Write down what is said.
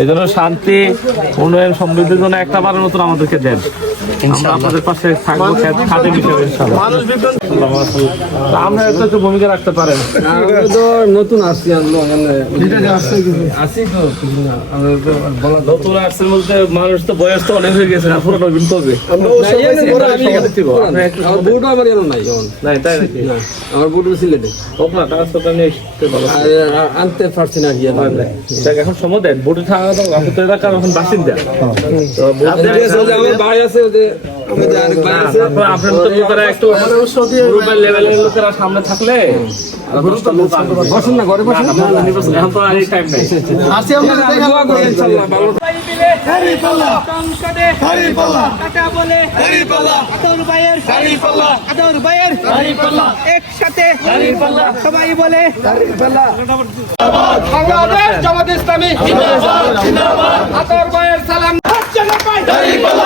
এই জন্য শান্তি উন্নয়ন সমৃদ্ধির জন্য একটা বারের মতন আমাদেরকে দেন। ভূমিকা রাখতে পারেন। নতুন আসছি আসি তো নতুন বলতে মানুষ তো বয়স তো অনেক হয়ে গেছে কবে। আমরা সিলেটে। আনতে পারছি না এখন সময় দেন ভোটে থাকা তো এলাকার এখন বাসিন্দা। ভাই আছে সামনে থাকলে। বসুন না ঘরে বসুন। না, না, এখন তো আর টাইম নেই। বলে আদর আদর একসাথে সবাই বলে বাংলাদেশ জামাত ইসলামী আদর সালাম। সুরে তালে